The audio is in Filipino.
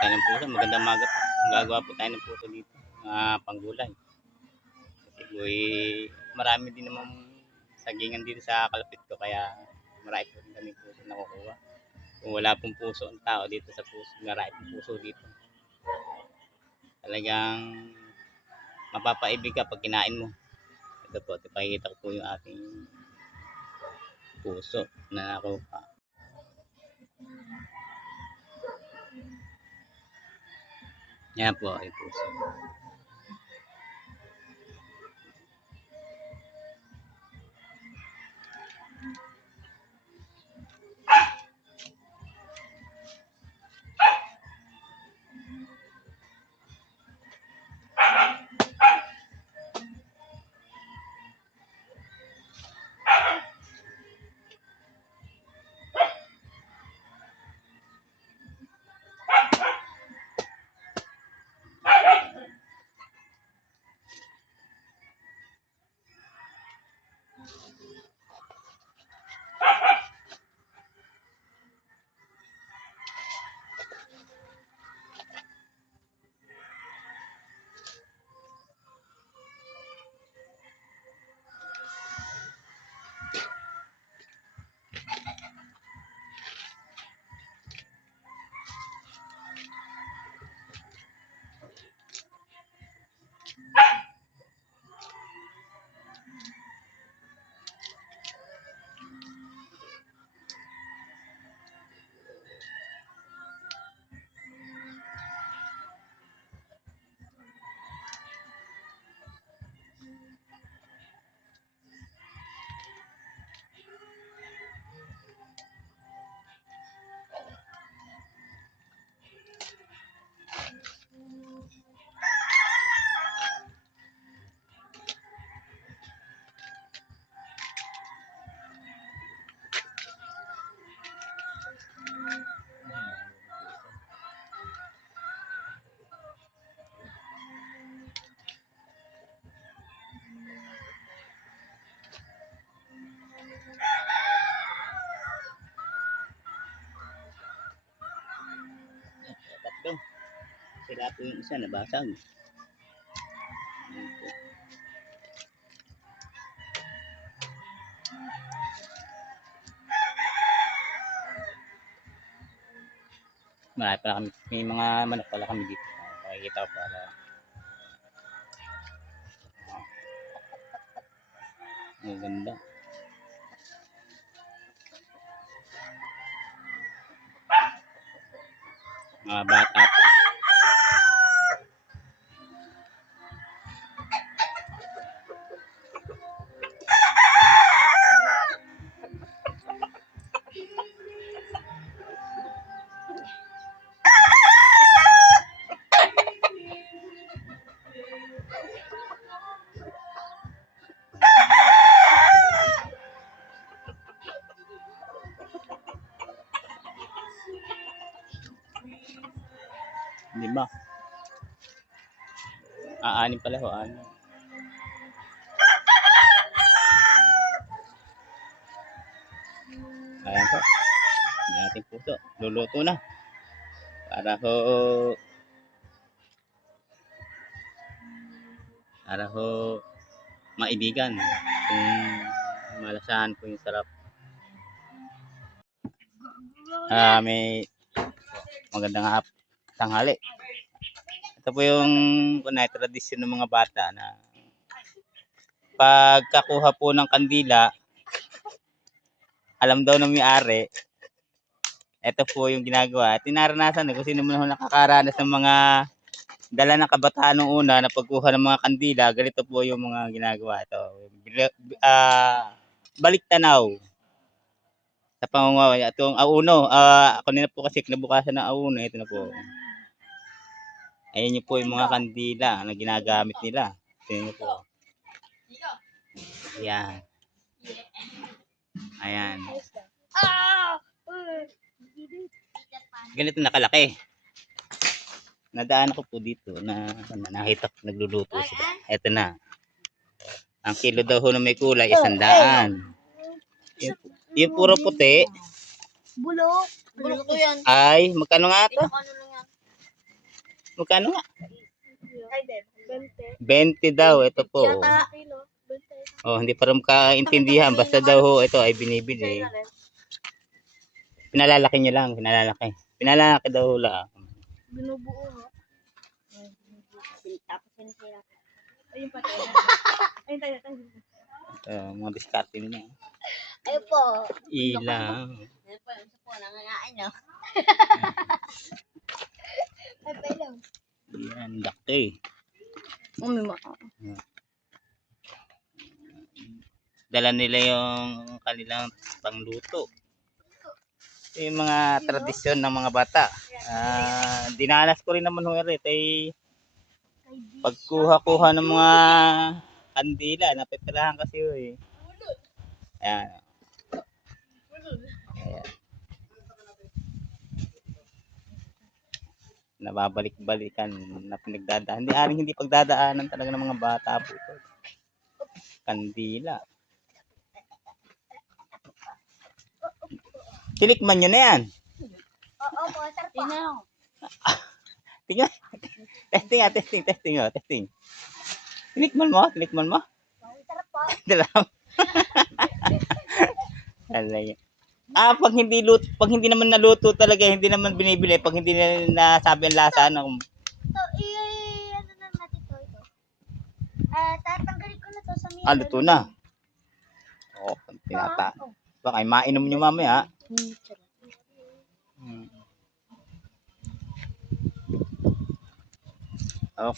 tayo ng puso. Magandang maga po. Gagawa po tayo ng puso dito. Panggulay. Kasi po marami din naman sagingan dito sa kalapit ko. Kaya marami po rin kami puso nakukuha. Kung wala pong puso ang tao dito sa puso, marami pong puso dito. Talagang mapapaibig ka pag kinain mo. Ito po, pakikita ko po yung ating puso na nakuha. Yan po ay puso. Tatlo. Sila po yung isa nabasag. Marami pala kami, may mga manok pala kami dito. Pakikita ko para ang ganda. Mga bata po. Di ba? Anim pala ho, anim. Ayan po. Yung ating puso. Luluto na. Para ho maibigan. Kung malasahan po yung sarap. May magandang tanghali. Ito po yung tradisyon ng mga bata na pagkakuha po ng kandila, alam daw ng may-ari, ito po yung ginagawa. Tinaranasan na kung sino man nakakaranas ng mga dala ng kabataan noong una na pagkuha ng mga kandila, ganito po yung mga ginagawa. Ito, balik tanaw sa pangunguha. Itong auno, ako na po kasi kinabukasan ng auno, ito na po. Ayan nyo po yung mga kandila na ginagamit nila. Tingnan nyo po. Ayan. Ayan. Ganito nakalaki. Nadaan ako po dito na nakita ko nagluluto sila. Ito na. Ang kilo daw ho na may kulay, 100. Yung puro puti. Bulok. Bulok ko yan. Ay, magkano nga to? Magkano nga? Ay, din. 20. 20 daw. Ito po. Yata. Kilo. 20. Oh, hindi pa rin kaintindihan. Basta daw ho, ito ay binibili. Pinalalaki nyo lang. Pinalalaki. Pinalalaki daw ho lang. Binubuo ho. Tapos sinisira. Ayun pa tayo. Ayun tayo. Mga diskarte nila. Ayun po. Ilang. Ayun po. Yung po. Nangangain no. Ay, pa lang. Yan, laki. Umima. Dala nila yung kanilang pangluto. Ito yung mga tradisyon ng mga bata. Dinanas ko rin naman ho rin. Ay pagkuha-kuha ng mga kandila. Napitirahan kasi ho eh. Ayan. Ayan. Nababalik-balikan na pinagdadaan. Hindi pagdadaanan talaga ng mga bata po ito. Kandila. Tinikman nyo na yan. Oo po. Sarap po. Tingnan. Testing. Tinikman mo? Sarap po. Dalam. Alay. Pag hindi naman naluto talaga, hindi naman binibili, pag hindi na nasabi ang lasa ng Ano na natin to ito. Tatanggalin ko na to sa mga. luto na. Oh, tinata. Baka mainom nyo mamaya. Oh.